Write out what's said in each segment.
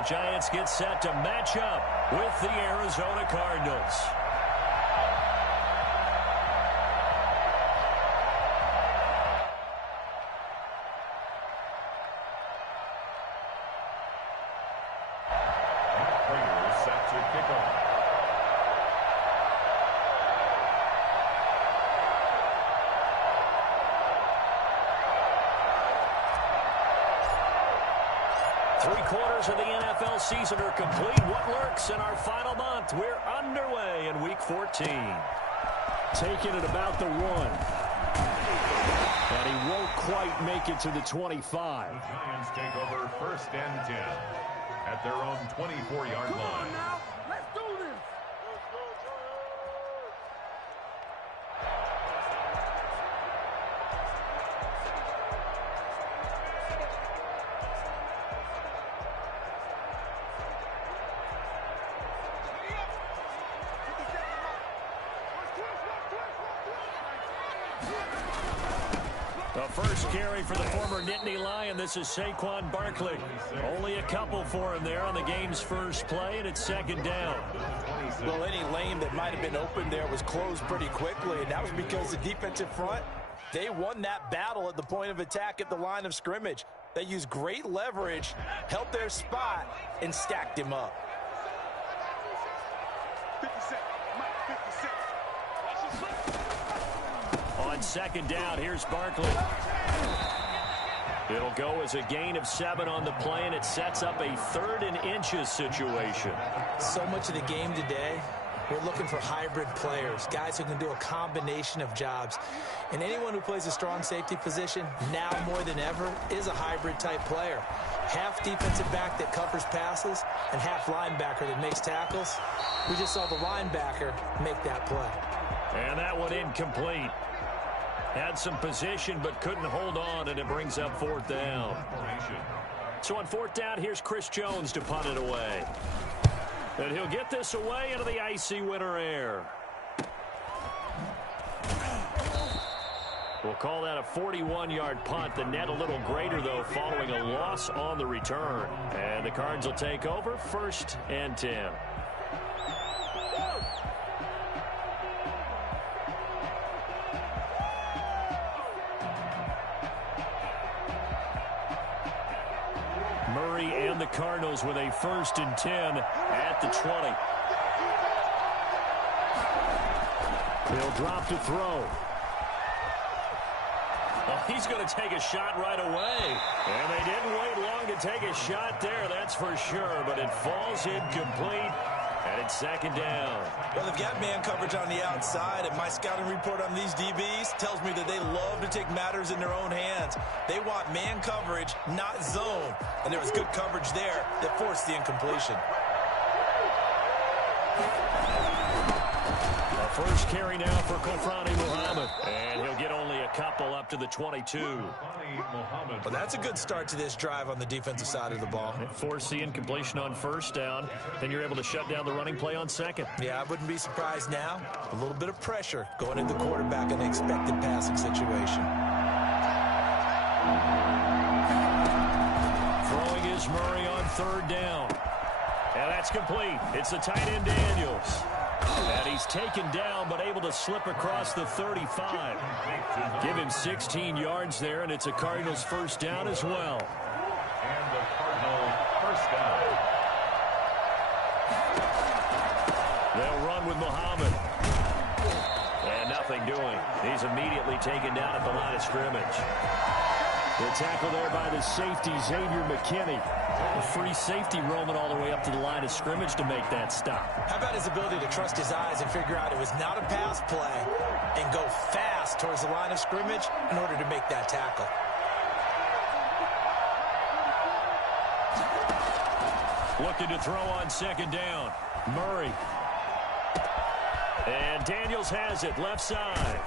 the Giants get set to match up with the Arizona Cardinals. Set to kick off. Three-quarters of the NFL season are complete. What lurks in our final month? We're underway in Week 14. Taking it about the 1. And he won't quite make it to the 25. The Giants take over 1st and 10 at their own 24-yard line. Come on now. Let's do this. The first carry for the former Nittany Lion. This is Saquon Barkley. Only a couple for him there on the game's first play, and it's 2nd down. Well, any lane that might have been open there was closed pretty quickly, and that was because the defensive front, they won that battle at the point of attack at the line of scrimmage. They used great leverage, held their spot, and stacked him up. 50 seconds. On 2nd down, here's Barkley. It'll go as a gain of 7 on the play, and it sets up a 3rd and inches situation. So much of the game today, we're looking for hybrid players, guys who can do a combination of jobs. And anyone who plays a strong safety position, now more than ever, is a hybrid type player. Half defensive back that covers passes and half linebacker that makes tackles. We just saw the linebacker make that play. And that one incomplete. Had some position but couldn't hold on, and it brings up 4th down. So on 4th down, here's Chris Jones to punt it away. And he'll get this away into the icy winter air. We'll call that a 41-yard punt. The net a little greater, though, following a loss on the return. And the Cards will take over 1st and 10. Murray and the Cardinals with a 1st and 10 at the 20. He'll drop to throw. Oh, he's going to take a shot right away. And they didn't wait long to take a shot there, that's for sure. But it falls incomplete, and it's 2nd down. Well, they've got man coverage on the outside, and my scouting report on these DBs tells me that they love to take matters in their own hands. They want man coverage, not zone. And there was good coverage there that forced the incompletion. The first carry now for Kofrani Muhammad. And he'll get only a couple up to the 22. Well, that's a good start to this drive on the defensive side of the ball. Force the incompletion on 1st down. Then you're able to shut down the running play on 2nd. Yeah, I wouldn't be surprised now. A little bit of pressure going into the quarterback in the expected passing situation. Throwing is Murray on 3rd down. And that's complete. It's the tight end Daniels. And he's taken down, but able to slip across the 35. Give him 16 yards there, and it's a Cardinals 1st down as well. And the Cardinals 1st down. They'll run with Muhammad. And nothing doing. He's immediately taken down at the line of scrimmage. The tackle there by the safety, Xavier McKinney. A free safety roaming all the way up to the line of scrimmage to make that stop. How about his ability to trust his eyes and figure out it was not a pass play and go fast towards the line of scrimmage in order to make that tackle. Looking to throw on 2nd down. Murray. And Daniels has it, left side.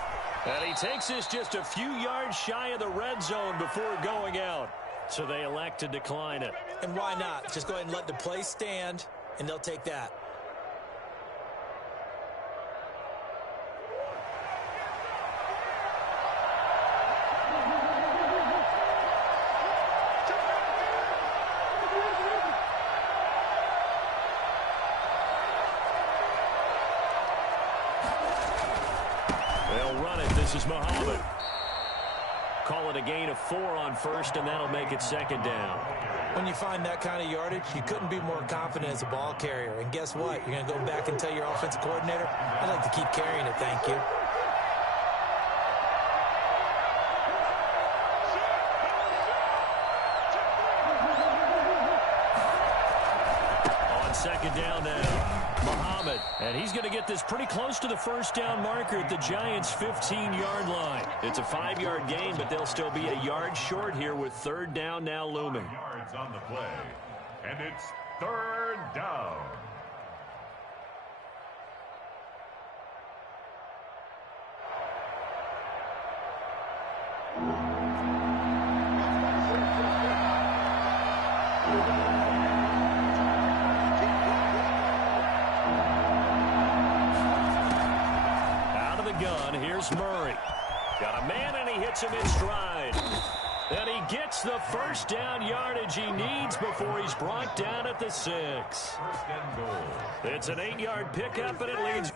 And he takes this just a few yards shy of the red zone before going out. So they elect to decline it. And why not? Just go ahead and let the play stand, and they'll take that. They'll run it. This is Muhammad. Call it a gain of 4 on first, and that'll make it second down. When you find that kind of yardage, you couldn't be more confident as a ball carrier. And guess what? You're going to go back and tell your offensive coordinator, I'd like to keep carrying it, thank you. On second down now, Muhammad. And he's going to get this pretty close to the first down marker at the Giants' 15-yard line. It's a 5-yard gain, but they'll still be a yard short here with third down now looming. Yards on the play, and it's third down. Gun. Here's Murray. Got a man, and he hits him in stride. And he gets the first down yardage he needs before he's brought down at the 6. First and goal. It's an 8-yard pickup, and it leads.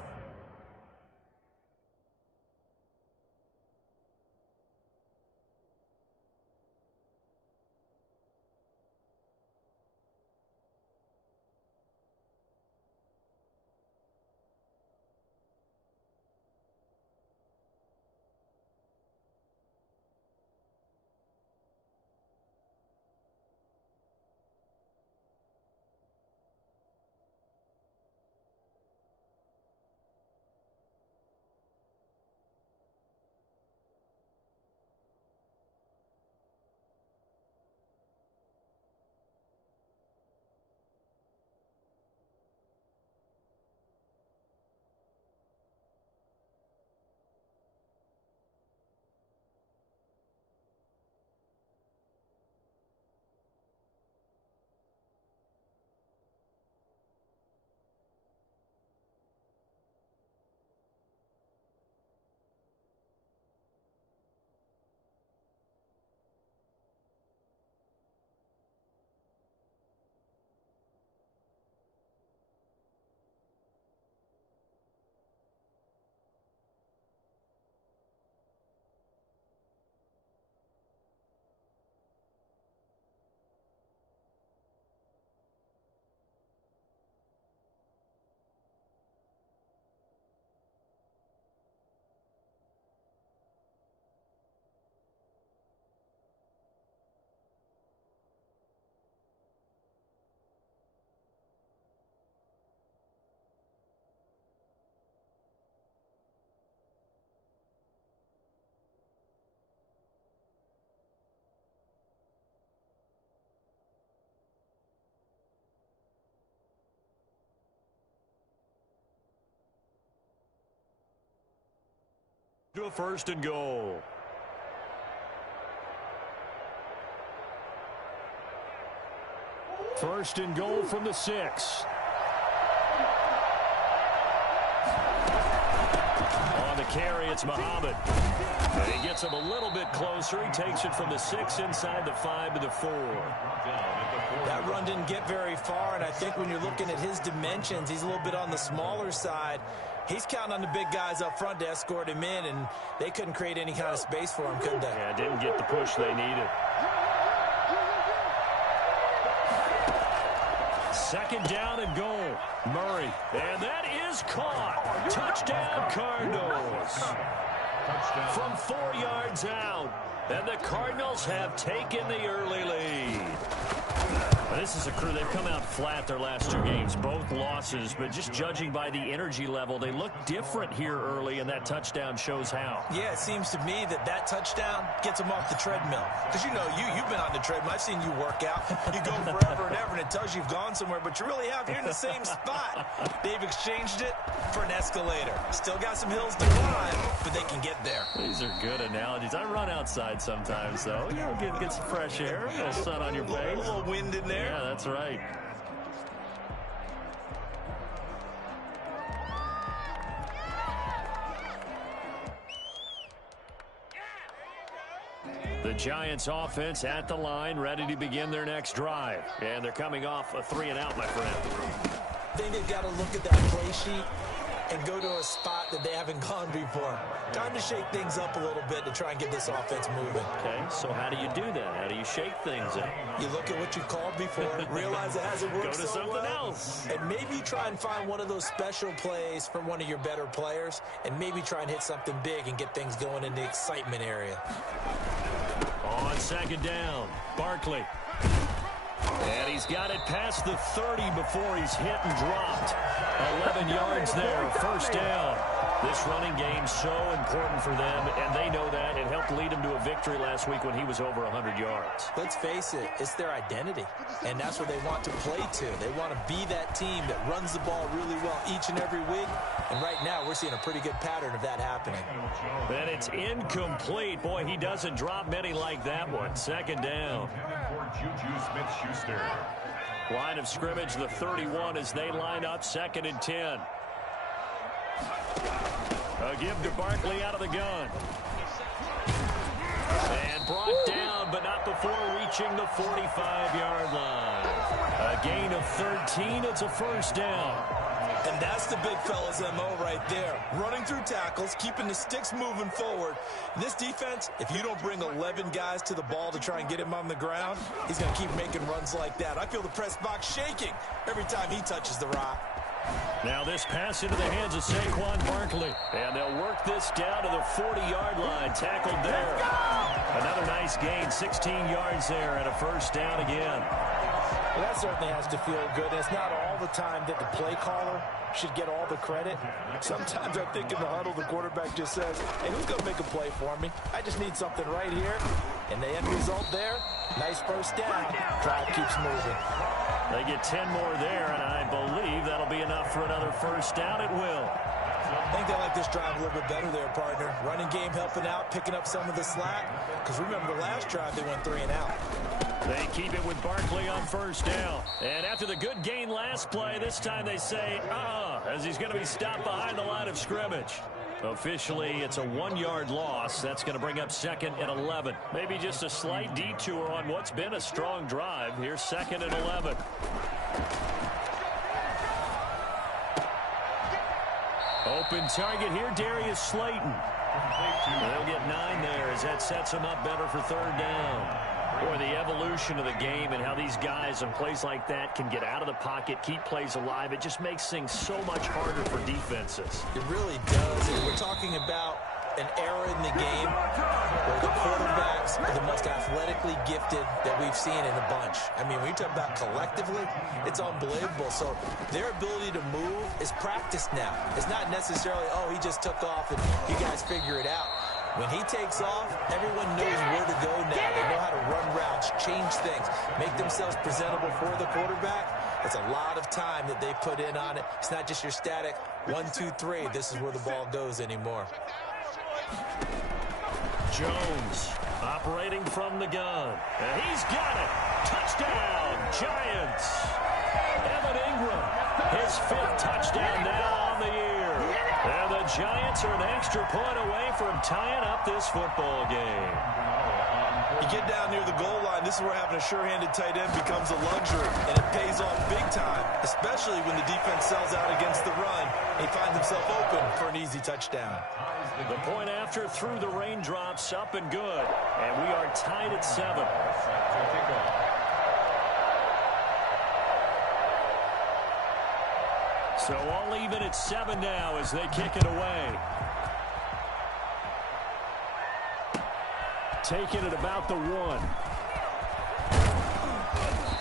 To a first and goal. First and goal from the 6. On the carry, it's Muhammad. And he gets him a little bit closer. He takes it from the 6 inside the 5 to the 4. That run didn't get very far, and I think when you're looking at his dimensions, he's a little bit on the smaller side. He's counting on the big guys up front to escort him in, and they couldn't create any kind of space for him, could they? Yeah, didn't get the push they needed. Second down and goal. Murray. And that is caught. Touchdown, Cardinals. From 4 yards out. And the Cardinals have taken the early lead. This is a crew, they've come out flat their last 2 games, both losses, but just judging by the energy level, they look different here early, and that touchdown shows how. Yeah, it seems to me that touchdown gets them off the treadmill. Because you know, you've been on the treadmill. I've seen you work out. You go forever and ever, and it tells you you've gone somewhere, but you really have. You're in the same spot. They've exchanged it for an escalator. Still got some hills to climb, but they can get there. These are good analogies. I run outside sometimes, though. You know, get some fresh air, a little sun on your face. A little wind in there. Yeah, that's right. The Giants offense at the line, ready to begin their next drive. And they're coming off a 3-and-out, my friend. I think they've got to look at that play sheet and go to a spot that they haven't gone before. Time to shake things up a little bit to try and get this offense moving. Okay, so how do you do that? How do you shake things up? You look at what you've called before, realize it hasn't worked Go to so something well, else. and maybe try and find one of those special plays from one of your better players, and maybe try and hit something big and get things going in the excitement area. On second down, Barkley. And he's got it past the 30 before he's hit and dropped. 11 yards there, first down. This running game's so important for them, and they know that. It helped lead them to a victory last week when he was over 100 yards. Let's face it, it's their identity, and that's what they want to play to. They want to be that team that runs the ball really well each and every week, and right now we're seeing a pretty good pattern of that happening. And it's incomplete. Boy, he doesn't drop many like that one. Second down. Line of scrimmage, the 31 as they line up, 2nd and 10. A give to Barkley out of the gun. And brought down, but not before reaching the 45-yard line. A gain of 13. It's a first down. And that's the big fella's MO right there. Running through tackles, keeping the sticks moving forward. In this defense, if you don't bring 11 guys to the ball to try and get him on the ground, he's going to keep making runs like that. I feel the press box shaking every time he touches the rock. Now this pass into the hands of Saquon Barkley. And they'll work this down to the 40-yard line. Tackled there. Another nice gain, 16 yards there, and a first down again. Well, that certainly has to feel good. It's not all the time that the play caller should get all the credit. Sometimes I think in the huddle, the quarterback just says, hey, who's going to make a play for me? I just need something right here. And the end result there, nice first down. Drive keeps moving. They get 10 more there, and I believe that'll be enough for another first down. It will. I think they like this drive a little bit better there, partner. Running game helping out, picking up some of the slack. Because remember the last drive, they went 3 and out. They keep it with Barkley on first down. And after the good gain last play, this time they say, as he's going to be stopped behind the line of scrimmage. Officially, it's a 1-yard loss. That's going to bring up 2nd and 11. Maybe just a slight detour on what's been a strong drive. Here's 2nd and 11. Open target here, Darius Slayton. They'll get 9 there as that sets them up better for 3rd down. Boy, the evolution of the game and how these guys in plays like that can get out of the pocket, keep plays alive, it just makes things so much harder for defenses. It really does. And we're talking about an era in the game where the quarterbacks are the most athletically gifted that we've seen in a bunch. I mean, when you talk about collectively, it's unbelievable. So their ability to move is practiced now. It's not necessarily, oh, he just took off and you guys figure it out. When he takes off, everyone knows where to go now. They know how to run routes, change things, make themselves presentable for the quarterback. It's a lot of time that they put in on it. It's not just your static 1, 2, 3. This is where the ball goes anymore. Jones operating from the gun. And he's got it. Touchdown, Giants. Evan Ingram, his 5th touchdown now on the year. And the Giants are an extra point away from tying up this football game. You get down near the goal line, this is where having a sure-handed tight end becomes a luxury, and it pays off big time, especially when the defense sells out against the run. He finds himself open for an easy touchdown. The point after through the raindrops, up and good. And we are tied at 7. So all even at 7 now as they kick it away. Taking it about the 1.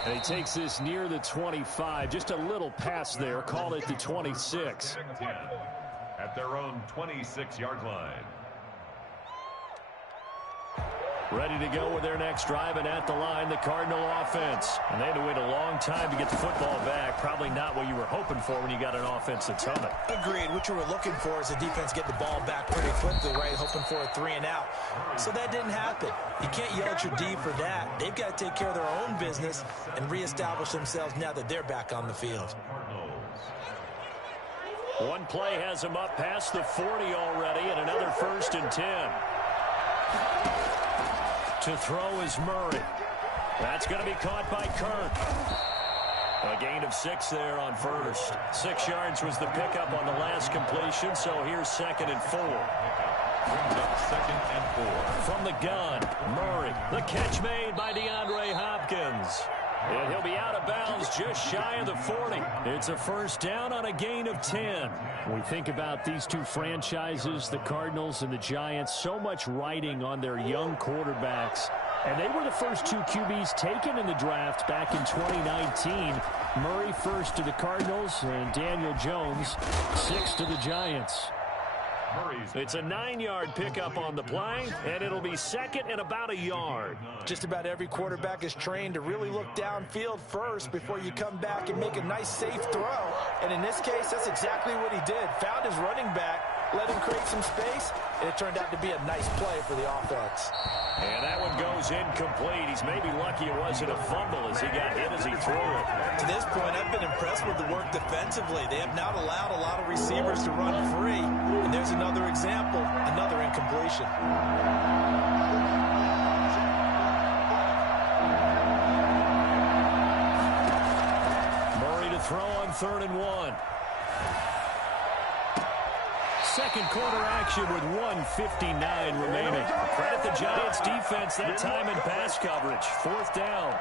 And he takes this near the 25. Just a little pass there. Call it the 26. At their own 26-yard line. Ready to go with their next drive, and at the line, the Cardinal offense. And they had to wait a long time to get the football back. Probably not what you were hoping for when you got an offense that's humming. Agreed. What you were looking for is the defense get the ball back pretty quickly, right? Hoping for a 3 and out. So that didn't happen. You can't yell at your D for that. They've got to take care of their own business and reestablish themselves now that they're back on the field. One play has them up past the 40 already, and another 1st and 10. To throw is Murray. That's going to be caught by Kirk. A gain of 6 there on first. 6 yards was the pickup on the last completion, so here's 2nd and 4. Brings up 2nd and 4. From the gun, Murray. The catch made by DeAndre Hopkins. And he'll be out of bounds just shy of the 40. It's a first down on a gain of 10. When we think about these two franchises, the Cardinals and the Giants, so much riding on their young quarterbacks. And they were the first 2 QBs taken in the draft back in 2019. Murray first to the Cardinals and Daniel Jones 6th to the Giants. It's a 9-yard pickup on the play, and it'll be 2nd and about a yard. Just about every quarterback is trained to really look downfield first before you come back and make a nice, safe throw. And in this case, that's exactly what he did. Found his running back, let him create some space, and it turned out to be a nice play for the offense. And that one goes incomplete. He's maybe lucky it wasn't a fumble as he got hit as he threw it. To this point, I've been impressed with the work defensively. They have not allowed a lot of receivers to run free. And there's another example, another incompletion. Murray to throw on 3rd and 1. Second quarter action with 1:59 remaining. Credit the Giants defense that time in pass coverage. 4th down.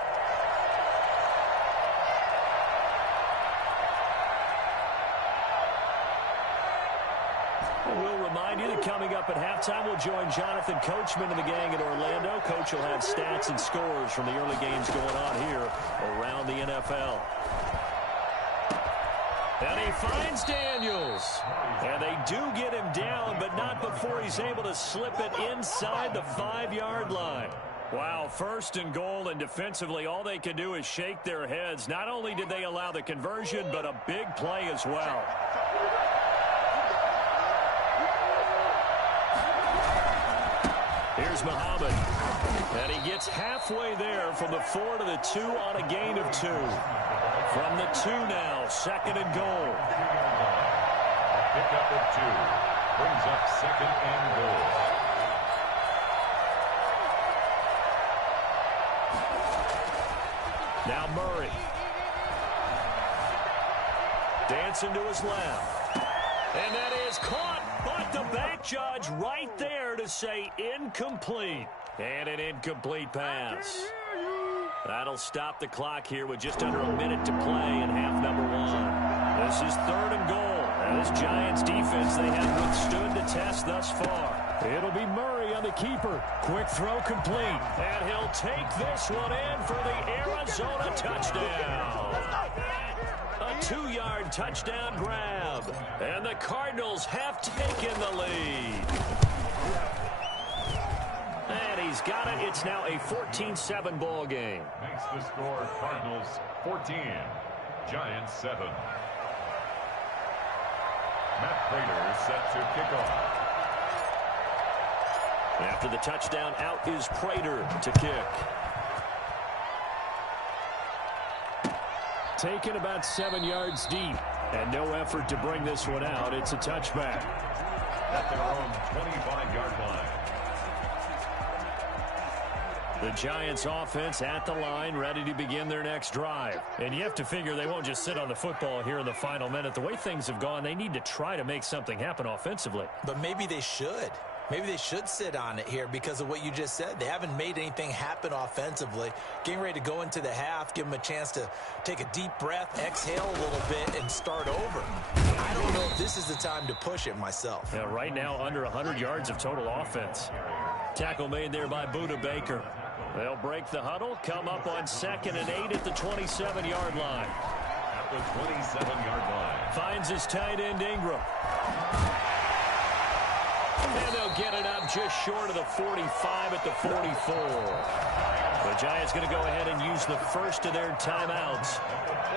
We'll remind you that coming up at halftime, we'll join Jonathan Coachman and the gang in Orlando. Coach will have stats and scores from the early games going on here around the NFL. And he finds Daniels. And they do get him down, but not before he's able to slip it inside the 5-yard line. Wow, 1st and goal, and defensively all they can do is shake their heads. Not only did they allow the conversion, but a big play as well. Here's Muhammad. And he gets halfway there from the 4 to the 2 on a gain of 2. From the 2 now, 2nd and goal. Pickup of 2. Brings up 2nd and goal. Now Murray. Dancing to his left. And that is caught, but the back judge right there to say incomplete. And an incomplete pass. That'll stop the clock here with just under a minute to play in half number 1. This is 3rd and goal. And this Giants defense, they have withstood the test thus far. It'll be Murray on the keeper. Quick throw complete. And he'll take this one in for the Arizona touchdown. A 2-yard touchdown grab. And the Cardinals have taken the lead. And he's got it. It's now a 14-7 ball game. Makes the score Cardinals 14, Giants 7. Matt Prater set to kick off. After the touchdown, out is Prater to kick. Taken about 7 yards deep. And no effort to bring this one out. It's a touchback. At their own 25-yard line. The Giants offense at the line, ready to begin their next drive. And you have to figure they won't just sit on the football here in the final minute. The way things have gone, they need to try to make something happen offensively. But maybe they should. Maybe they should sit on it here because of what you just said. They haven't made anything happen offensively. Getting ready to go into the half, give them a chance to take a deep breath, exhale a little bit, and start over. I don't know if this is the time to push it myself. Yeah, right now, under 100 yards of total offense. Tackle made there by Budda Baker. They'll break the huddle, come up on 2nd and 8 at the 27-yard line. At the 27-yard line. Finds his tight end, Ingram. And they'll get it up just short of the 45 at the 44. The Giants going to go ahead and use the first of their timeouts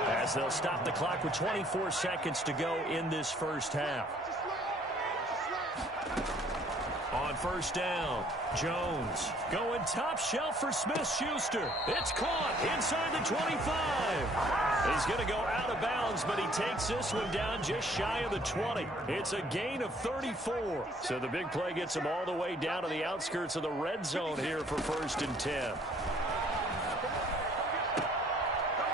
as they'll stop the clock with 24 seconds to go in this first half. On 1st down, Jones going top shelf for Smith-Schuster. It's caught inside the 25. He's going to go out of bounds, but he takes this one down just shy of the 20. It's a gain of 34. So the big play gets him all the way down to the outskirts of the red zone here for 1st and 10.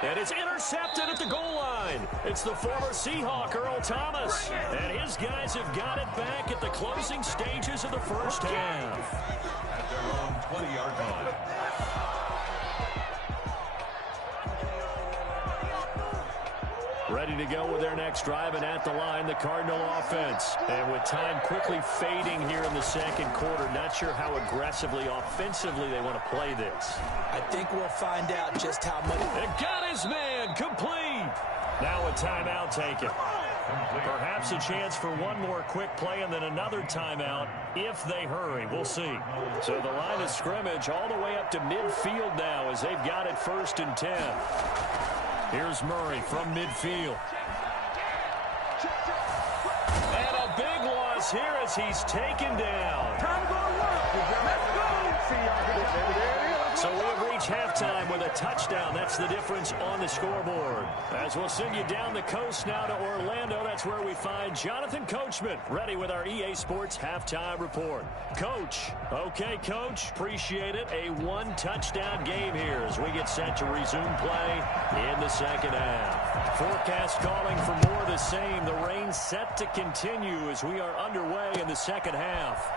And it's intercepted at the goal line. It's the former Seahawk, Earl Thomas. And his guys have got it back at the closing stages of the first half. At their own 20-yard line. Ready to go with their next drive, and at the line, the Cardinal offense. And with time quickly fading here in the second quarter, not sure how aggressively, offensively they want to play this. I think we'll find out just how much. And got his man complete. Now a timeout taken. Perhaps a chance for one more quick play and then another timeout if they hurry. We'll see. So the line of scrimmage all the way up to midfield now as they've got it 1st and 10. Here's Murray from midfield. And a big loss here as he's taken down. Time to go to work. Let's go. See y'all. So we have reached halftime with a touchdown. That's the difference on the scoreboard. As we'll send you down the coast now to Orlando, that's where we find Jonathan Coachman, ready with our EA Sports halftime report. Coach. Okay, Coach. Appreciate it. A one-touchdown game here as we get set to resume play in the second half. Forecast calling for more of the same. The rain set to continue as we are underway in the second half.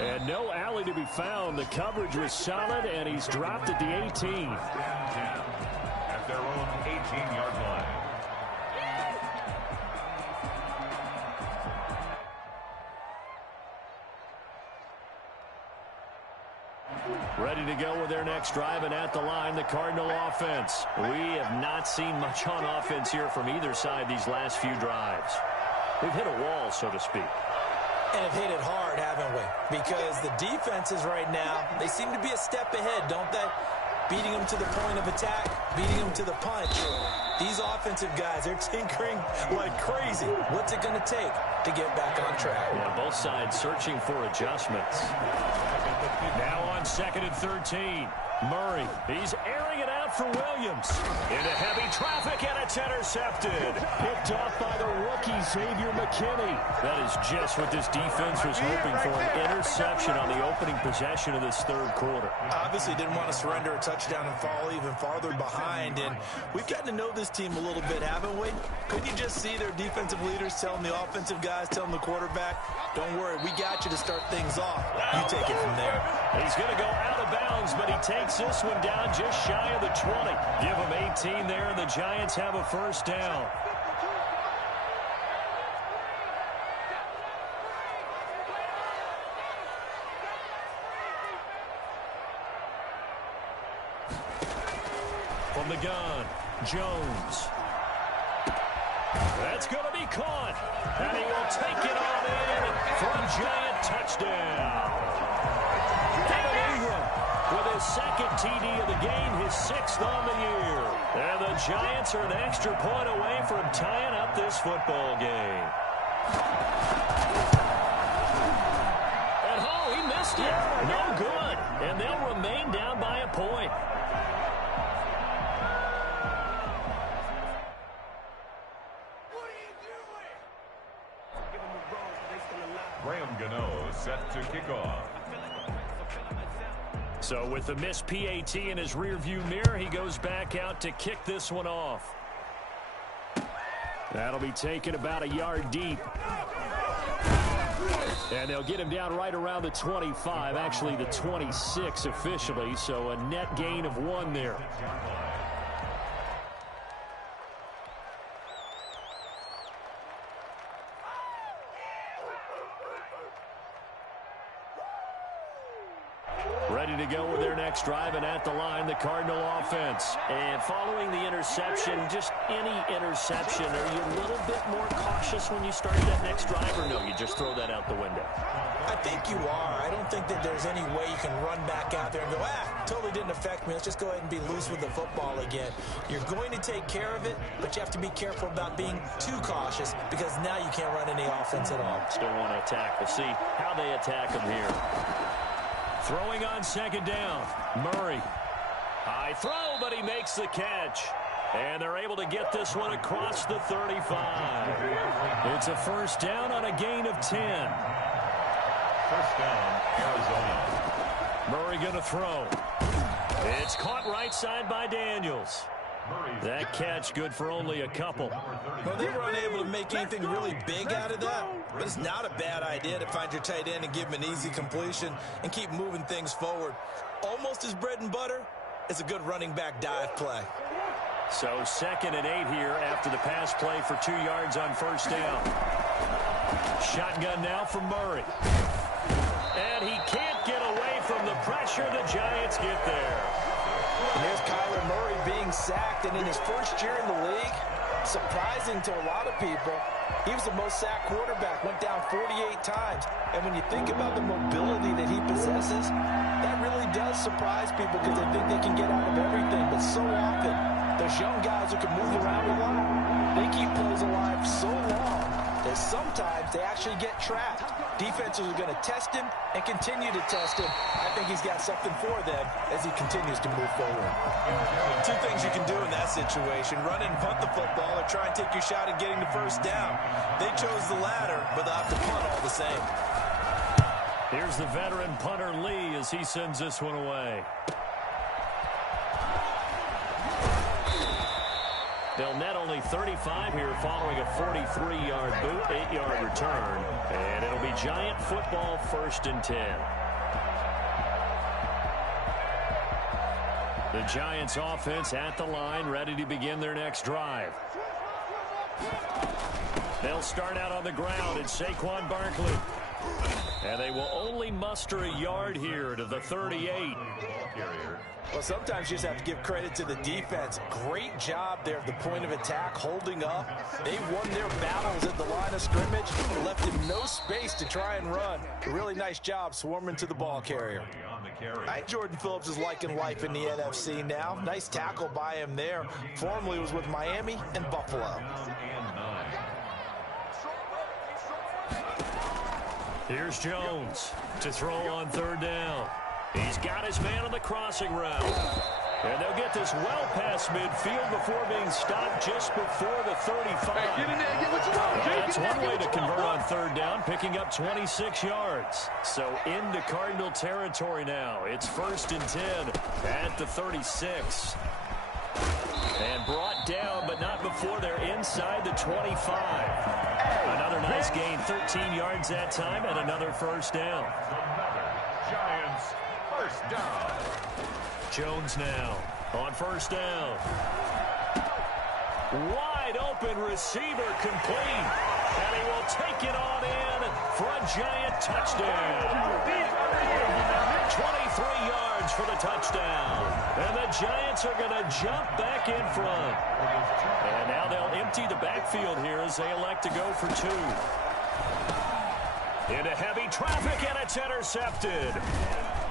And no alley to be found. The coverage was solid, and he's dropped at the 18. At their own 18-yard line. Ready to go with their next drive, and at the line, the Cardinal offense. We have not seen much on offense here from either side these last few drives. We've hit a wall, so to speak. And have hit it hard, haven't we? Because the defenses right now, they seem to be a step ahead, don't they? Beating them to the point of attack, beating them to the punch. These offensive guys, they're tinkering like crazy. What's it going to take to get back on track? Yeah, both sides searching for adjustments. Now on 2nd and 13. Murray, he's airing it out for Williams. Into heavy traffic, and it's intercepted. Picked off by the rookie, Xavier McKinney. That is just what this defense was hoping for, an interception on the opening possession of this third quarter. Obviously didn't want to surrender a touchdown and fall even farther behind, and we've gotten to know this team a little bit, haven't we? Couldn't you just see their defensive leaders telling the offensive guys, telling the quarterback, don't worry, we got you to start things off. You take it from there. He's going to go out of bounds, but he takes this one down just shy of the 20. Give him 18 there, and the Giants have a first down. From the gun, Jones. That's going to be caught, and he will take it on in for a Giant touchdown. With his second TD of the game, his 6th on the year. And the Giants are an extra point away from tying up this football game. And oh, he missed it. No good. And they'll remain down by a point. Graham Gano set to kick off. So with the missed PAT in his rearview mirror, he goes back out to kick this one off. That'll be taken about a yard deep. And they'll get him down right around the 25, actually the 26 officially, so a net gain of 1 there. Ready to go with their next drive, and at the line, the Cardinal offense. And following the interception, just any interception, are you a little bit more cautious when you start that next drive, or no, you just throw that out the window? I think you are. I don't think that there's any way you can run back out there and go, totally didn't affect me. Let's just go ahead and be loose with the football again. You're going to take care of it, but you have to be careful about being too cautious because now you can't run any offense at all. Still want to attack. We'll see how they attack them here. Throwing on 2nd down. Murray. High throw, but he makes the catch. And they're able to get this one across the 35. It's a first down on a gain of 10. First down, Arizona. Murray going to throw. It's caught right side by Daniels. That catch good for only a couple. Well, they were unable to make anything really big out of that, but it's not a bad idea to find your tight end and give him an easy completion and keep moving things forward. Almost his bread and butter is a good running back dive play. So 2nd and 8 here after the pass play for 2 yards on first down. Shotgun now from Murray. And he can't get away from the pressure. The Giants get there. And there's Kyler Murray being sacked, and in his first year in the league, surprising to a lot of people, he was the most sacked quarterback, went down 48 times. And when you think about the mobility that he possesses, that really does surprise people because they think they can get out of everything. But so often, those young guys who can move around a lot, they keep plays alive so long that sometimes they actually get trapped. Defenses are going to test him and continue to test him. I think he's got something for them as he continues to move forward. 2 things you can do in that situation: run and punt the football, or try and take your shot at getting the first down. They chose the latter, but they'll have to punt all the same. Here's the veteran punter Lee as he sends this one away. They'll net only 35 here following a 43-yard boot, 8-yard return. And it'll be Giant football, 1st and 10. The Giants offense at the line, ready to begin their next drive. They'll start out on the ground. It's Saquon Barkley. And they will only muster a yard here to the 38. Well, sometimes you just have to give credit to the defense. Great job there at the point of attack, holding up. They won their battles at the line of scrimmage, left him no space to try and run. A really nice job swarming to the ball carrier. Jordan Phillips is liking life in the NFC now. Nice tackle by him there. Formerly was with Miami and Buffalo. Here's Jones to throw on 3rd down. He's got his man on the crossing route. And they'll get this well past midfield before being stopped just before the 35. Hey, get in there, get what you want, Jay. That's one way to convert on 3rd down, picking up 26 yards. So into Cardinal territory now. It's 1st and 10 at the 36. And brought down, but not before they're inside the 25. Another nice gain, 13 yards that time, and another first down. Giants, first down. Jones now on first down. Wide open receiver complete. And he will take it on in for a Giant touchdown. 23 yards for the touchdown. And the Giants are going to jump back in front. And now they'll empty the backfield here as they elect to go for 2. Into heavy traffic, and it's intercepted.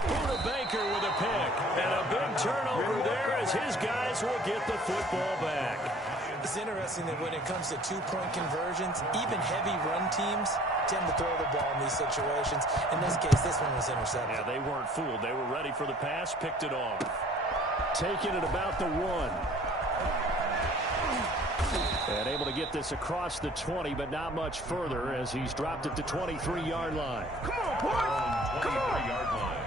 Buda Baker with a pick. And a big turnover there as his guys will get the football back. It's interesting that when it comes to 2-point conversions, even heavy run teams tend to throw the ball in these situations. In this case, this one was intercepted. Yeah, they weren't fooled. They were ready for the pass, picked it off. Taking it about the 1. And able to get this across the 20, but not much further as he's dropped it to 23-yard line. Come on, boy. Come on. 23-yard line.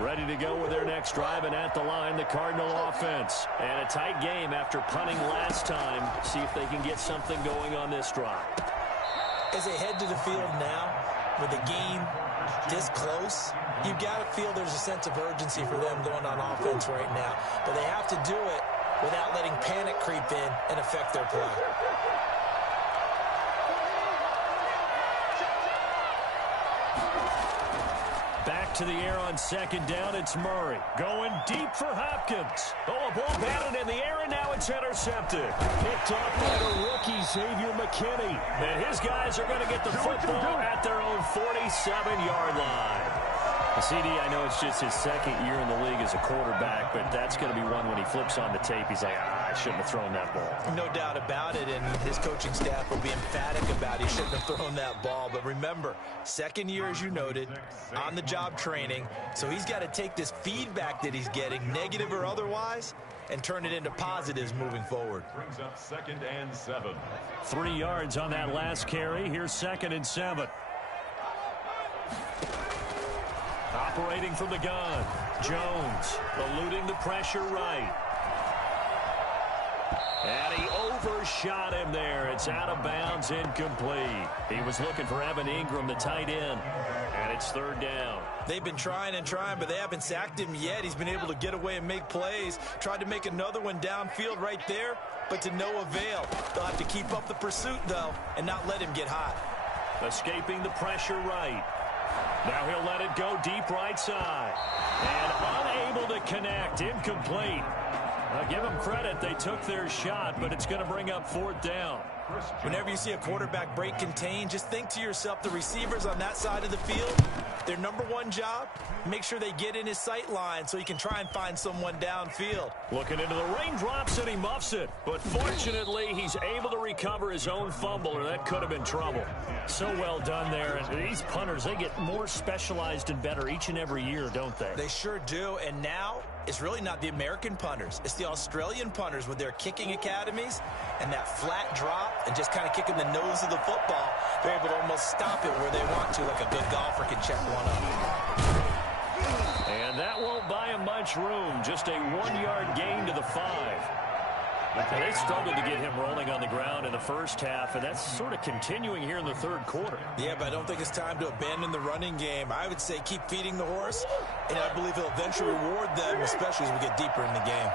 Ready to go with their next drive, and at the line, the Cardinal offense. And a tight game after punting last time. See if they can get something going on this drive. As they head to the field now, with the game this close, you've got to feel there's a sense of urgency for them going on offense right now. But they have to do it without letting panic creep in and affect their play. Back to the air on 2nd down, it's Murray. Going deep for Hopkins. Oh, a ball batted in the air, and now it's intercepted. Picked off by the rookie, Xavier McKinney. And his guys are going to get the football at their own 47-yard line. CD, I know it's just his 2nd year in the league as a quarterback, but that's going to be one when he flips on the tape. He's like, I shouldn't have thrown that ball. No doubt about it, and his coaching staff will be emphatic about he shouldn't have thrown that ball. But remember, 2nd year, as you noted, on-the-job training, so he's got to take this feedback that he's getting, negative or otherwise, and turn it into positives moving forward. Brings up 2nd and 7. 3 yards on that last carry. Here's 2nd and 7. operating from the gun. Jones eluding the pressure right. And he overshot him there. It's out of bounds, incomplete. He was looking for Evan Ingram, the tight end. And it's third down. They've been trying and trying, but they haven't sacked him yet. He's been able to get away and make plays. Tried to make another one downfield right there, but to no avail. They'll have to keep up the pursuit, though, and not let him get hot. Escaping the pressure right. Now he'll let it go deep right side. And unable to connect. Incomplete. I'll give them credit. They took their shot, but it's going to bring up fourth down. Whenever you see a quarterback break contain, just think to yourself, the receivers on that side of the field, their number one job, make sure they get in his sight line so he can try and find someone downfield. Looking into the raindrops, and he muffs it. But fortunately, he's able to recover his own fumble, or that could have been trouble. So well done there. And these punters, they get more specialized and better each and every year, don't they? They sure do. And now, it's really not the American punters. It's the Australian punters with their kicking academies and that flat drop and just kind of kicking the nose of the football. They're able to almost stop it where they want to, like a good golfer can check one up. And that won't buy him much room. Just a 1-yard gain to the 5. And they struggled to get him rolling on the ground in the first half, and that's sort of continuing here in the third quarter. Yeah, but I don't think it's time to abandon the running game. I would say keep feeding the horse, and I believe he'll eventually reward them, especially as we get deeper in the game.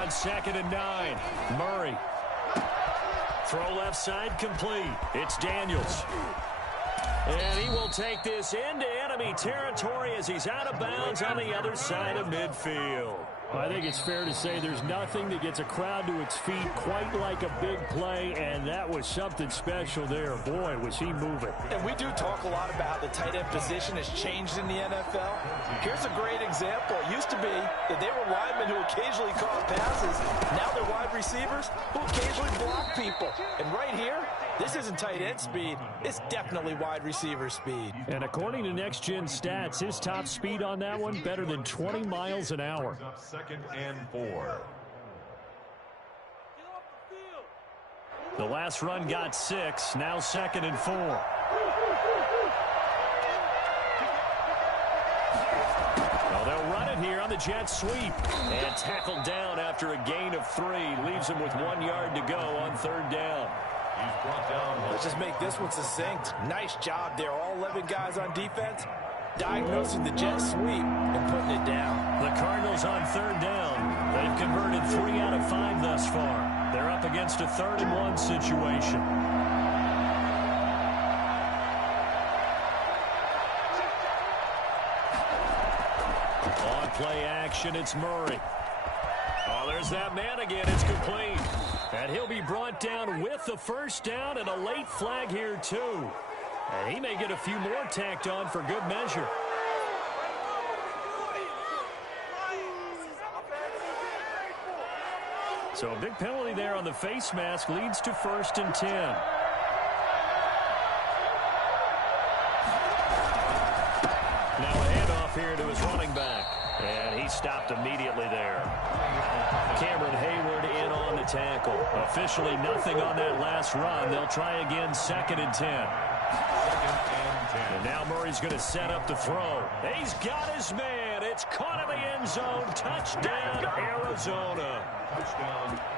On 2nd and 9, Murray. Throw left side complete. It's Daniels. And he will take this into enemy territory as he's out of bounds on the other side of midfield. I think it's fair to say there's nothing that gets a crowd to its feet quite like a big play, and that was something special there. Boy, was he moving. And we do talk a lot about how the tight end position has changed in the NFL. Here's a great example. It used to be that they were linemen who occasionally caught passes. Now they're wide receivers who occasionally block people. And right here, this isn't tight end speed. It's definitely wide receiver speed. And according to Next Gen Stats, his top speed on that one, better than 20 miles an hour. 2nd and 4. The last run got 6, now 2nd and 4. Well, they'll run it here on the jet sweep. And tackled down after a gain of 3. Leaves him with 1 yard to go on 3rd down. He's brought down. Let's just make this one succinct. Nice job there. All 11 guys on defense diagnosing the jet sweep and putting it down. The Cardinals on 3rd down. They've converted 3 out of 5 thus far. They're up against a 3rd and 1 situation. On play action, it's Murray. Oh, there's that man again. It's complete. And he'll be brought down with the first down and a late flag here, too. And he may get a few more tacked on for good measure. So a big penalty there on the face mask leads to 1st and 10. Now a handoff here to his running back. And he stopped immediately there. Cameron Hayward in on the tackle. Officially nothing on that last run. They'll try again 2nd and 10. And now Murray's going to set up the throw. He's got his man. It's caught in the end zone. Touchdown, Arizona.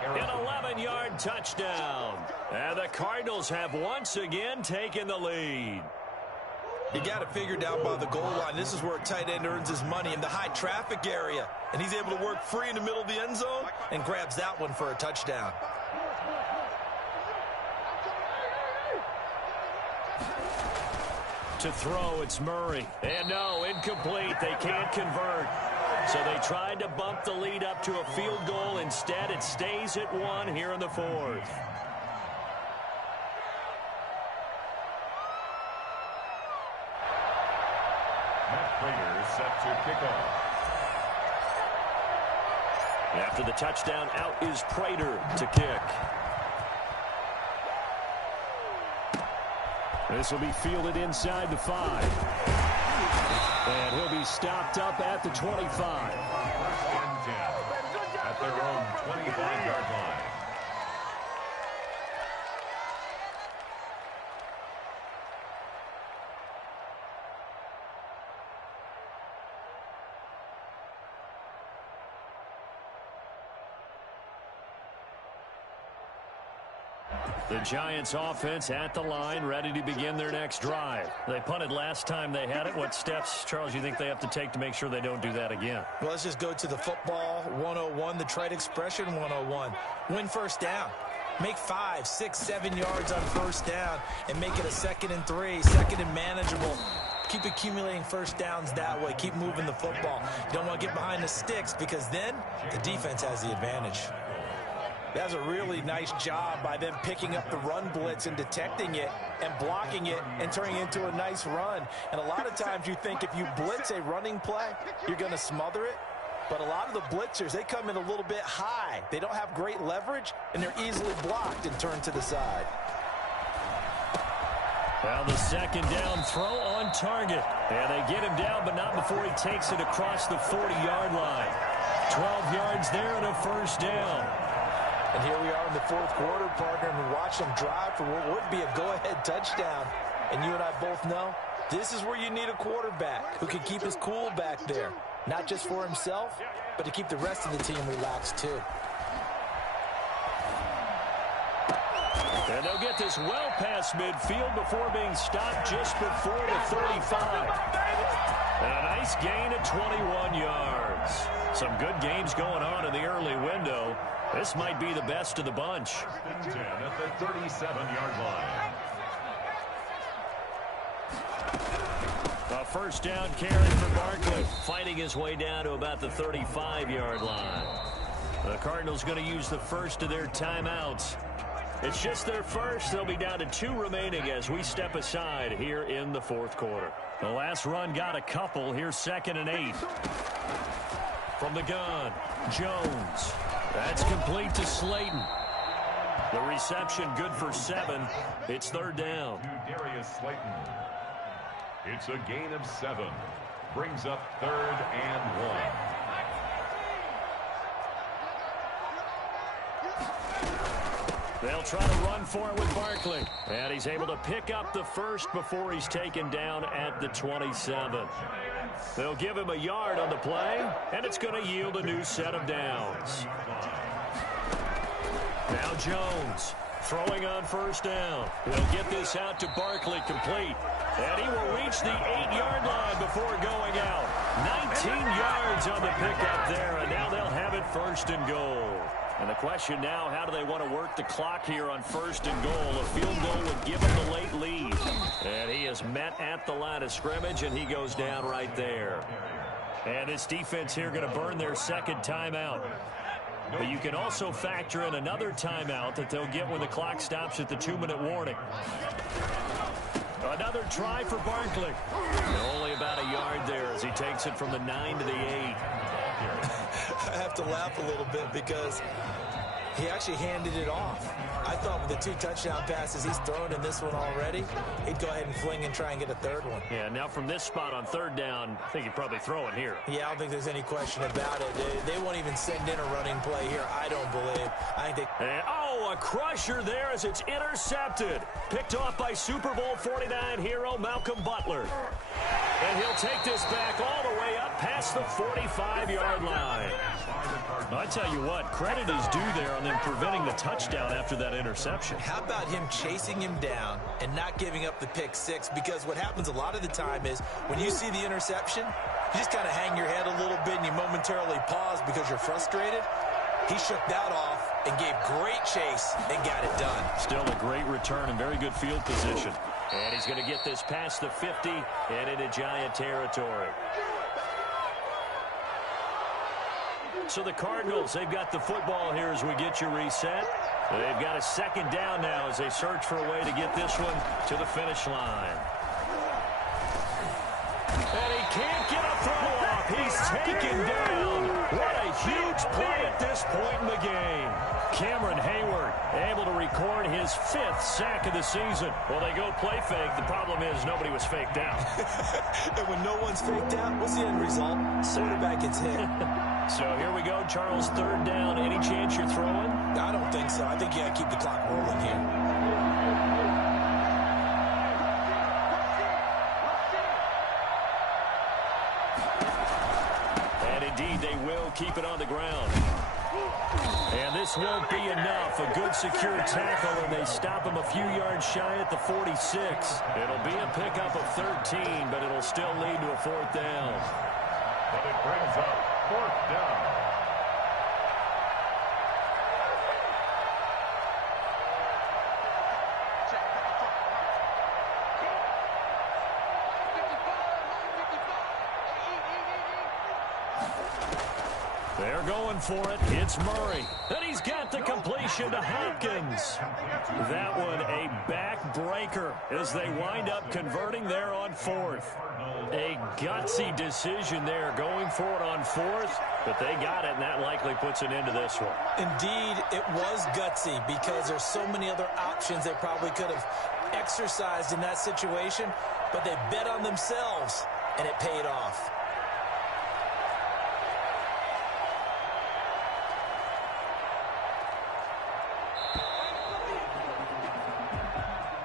An 11-yard touchdown. And the Cardinals have once again taken the lead. You got to figure down by the goal line. This is where a tight end earns his money in the high traffic area. And he's able to work free in the middle of the end zone and grabs that one for a touchdown. To throw, it's Murray. And no, incomplete. They can't convert. So they tried to bump the lead up to a field goal. Instead, it stays at 1 here in the 4th. Set to kick off. After the touchdown, out is Prater to kick. This will be fielded inside the 5. And he'll be stopped up at the 25. 1st and 10 at their own 25-yard line. The Giants offense at the line, ready to begin their next drive. They punted last time they had it. What steps, Charles, you think they have to take to make sure they don't do that again? Well, let's just go to the football 101, the trade expression 101. Win first down. Make 5, 6, 7 yards on first down and make it a 2nd and 3, 2nd and manageable. Keep accumulating first downs that way. Keep moving the football. You don't want to get behind the sticks because then the defense has the advantage. That was a really nice job by them picking up the run blitz and detecting it and blocking it and turning it into a nice run. And a lot of times you think if you blitz a running play, you're going to smother it. But a lot of the blitzers, they come in a little bit high. They don't have great leverage, and they're easily blocked and turned to the side. Well, the 2nd down throw on target. And they get him down, but not before he takes it across the 40-yard line. 12 yards there and a first down. And here we are in the 4th quarter, partner, and we watch them drive for what would be a go-ahead touchdown. And you and I both know this is where you need a quarterback who can keep his cool back there. Not just for himself, but to keep the rest of the team relaxed, too. And they'll get this well past midfield before being stopped just before the 35. And a nice gain of 21 yards. Some good games going on in the early window. This might be the best of the bunch. 10 at the 37-yard line. A first down carry for Barkley, fighting his way down to about the 35-yard line. The Cardinals going to use the first of their timeouts. It's just their first. They'll be down to 2 remaining as we step aside here in the 4th quarter. The last run got a couple. Here's 2nd and 8. From the gun, Jones. That's complete to Slayton. The reception good for 7. It's 3rd down. To Darius Slayton. It's a gain of 7. Brings up 3rd and 1. They'll try to run for it with Barkley. And he's able to pick up the first before he's taken down at the 27. They'll give him a yard on the play, and it's going to yield a new set of downs. Now Jones throwing on first down. He'll get this out to Barkley, complete. And he will reach the 8-yard line before going out. 19 yards on the pickup there, and now they'll have it 1st and goal. And the question now, how do they want to work the clock here on 1st and goal? A field goal would give them the late lead. And he is met at the line of scrimmage, and he goes down right there. And this defense here going to burn their 2nd timeout. But you can also factor in another timeout that they'll get when the clock stops at the 2-minute warning. Another try for Barkley. And only about a yard there as he takes it from the 9 to the 8. I have to laugh a little bit because he actually handed it off. I thought with the 2 touchdown passes he's thrown in this one already, he'd go ahead and fling and try and get a 3rd one. Yeah, now from this spot on 3rd down, I think he'd probably throw it here. Yeah, I don't think there's any question about it. They won't even send in a running play here, I don't believe. I think they... And, a crusher there as it's intercepted. Picked off by Super Bowl 49 hero Malcolm Butler. And he'll take this back all the way up past the 45-yard line. I tell you what, credit is due there on them preventing the touchdown after that interception. How about him chasing him down and not giving up the pick 6? Because what happens a lot of the time is when you see the interception, you just kind of hang your head a little bit and you momentarily pause because you're frustrated. He shook that off and gave great chase and got it done. Still a great return and very good field position. And he's going to get this past the 50 and into Giant territory. So the Cardinals, they've got the football here as we get you reset. They've got a 2nd down now as they search for a way to get this one to the finish line. And he can't get a throw off. He's taken down. What a huge play at this point in the game. Cameron Hayward able to record his 5th sack of the season. Well, they go play fake. The problem is nobody was faked out. And when no one's faked out, what's the end result? Quarterback gets hit. So here we go, Charles, 3rd down. Any chance you're throwing? I don't think so. I think you got to keep the clock rolling here. And indeed, they will keep it on the ground. And this won't be enough. A good secure tackle, and they stop him a few yards shy at the 46. It'll be a pickup of 13, but it'll still lead to a 4th down. But it brings up 4th down. They're going for it. It's Murray. And he's got the completion to Hopkins. That one a backbreaker as they wind up converting there on 4th. A gutsy decision there going for it on 4th, but they got it, and that likely puts an end to this one. Indeed, it was gutsy because there's so many other options they probably could have exercised in that situation, but they bet on themselves, and it paid off.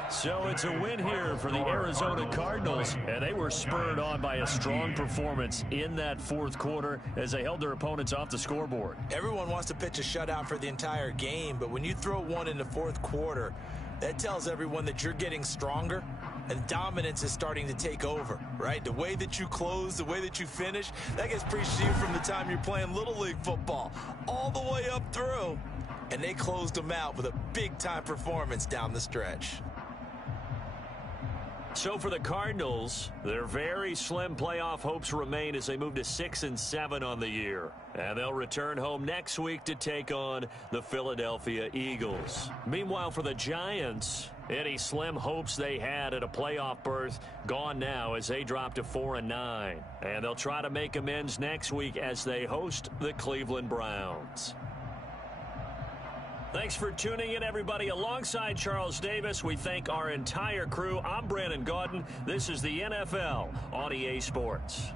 So it's a win here for the Arizona Cardinals, and they were spurred on by a strong performance in that 4th quarter as they held their opponents off the scoreboard. Everyone wants to pitch a shutout for the entire game, but when you throw one in the 4th quarter, that tells everyone that you're getting stronger and dominance is starting to take over, right? The way that you close, the way that you finish, that gets preached to you from the time you're playing Little League football all the way up through. And they closed them out with a big-time performance down the stretch. So for the Cardinals, their very slim playoff hopes remain as they move to 6-7 on the year. And they'll return home next week to take on the Philadelphia Eagles. Meanwhile, for the Giants, any slim hopes they had at a playoff berth gone now as they drop to 4-9. And they'll try to make amends next week as they host the Cleveland Browns. Thanks for tuning in, everybody. Alongside Charles Davis, we thank our entire crew. I'm Brandon Gaudin. This is the NFL on EA Sports.